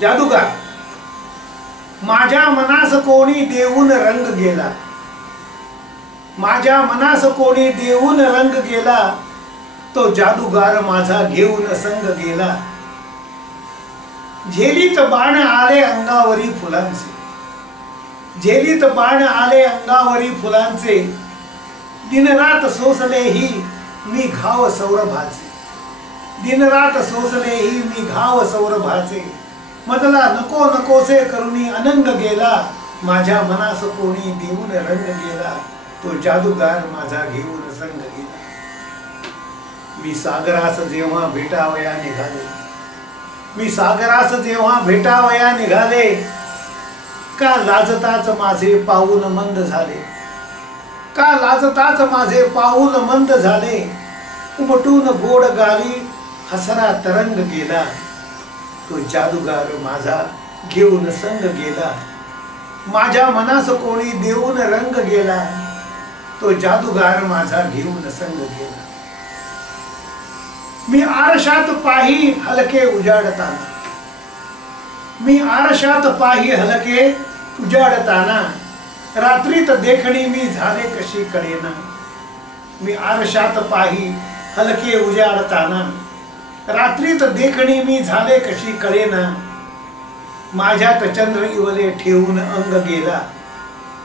जादूगार माझ्या मनास कोणी देऊन रंग गेला, माझ्या मनास कोणी देऊन रंग गेला, तो जादूगार माझा घेऊन संग गेला। झेलीत बाण आले अंगावरी फुलांचे, झेलीत बाण आले अंगावरी फुलांचे, दिनरात सोसलेही मी घाव सौरभाचे, दिनरात सोसलेही मी घाव सौरभाचे। मजला नको नकोसे करुणी अनंग गेला, माझ्या मनास कोणी देऊन रंग गेला, तो जादूगार माझा घेऊन संग गेला। मी सागरास जेव्हा भेटावया निघाले, मी सागरास जेव्हा भेटावया निघाले, का लाजताच माझे पाऊल मंद झाले, का लाजताच माझे पाऊल मंद झाले। उमटून गोड गाली हसरा तरंग गेला, तो जादूगार माझा घेऊन संग गेला। माझ्या मनास कोणी देऊन रंग गेला, तो जादूगार माझा घेऊन संग गेला। मी आरशात पाही हलके उजाडताना, मी आरशात पाही हलके उजाडताना, रात्रीत देखणी मी झाले कशी कळेना। मी आरशात पाही हलके उजाडताना, रात्रीत देखणी मी झाले कशी कळेना। माझ्यात चंद्र इवले ठेवून अंग गेला,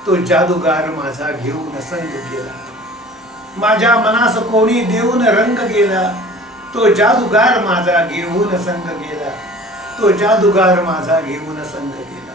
तो जादूगार माझा घेऊन संग गेला। माझ्या मनास कोणी देऊन रंग गेला, तो जादूगार माझा घेऊन संग गेला, तो जादूगार माझा घेऊन संग गेला।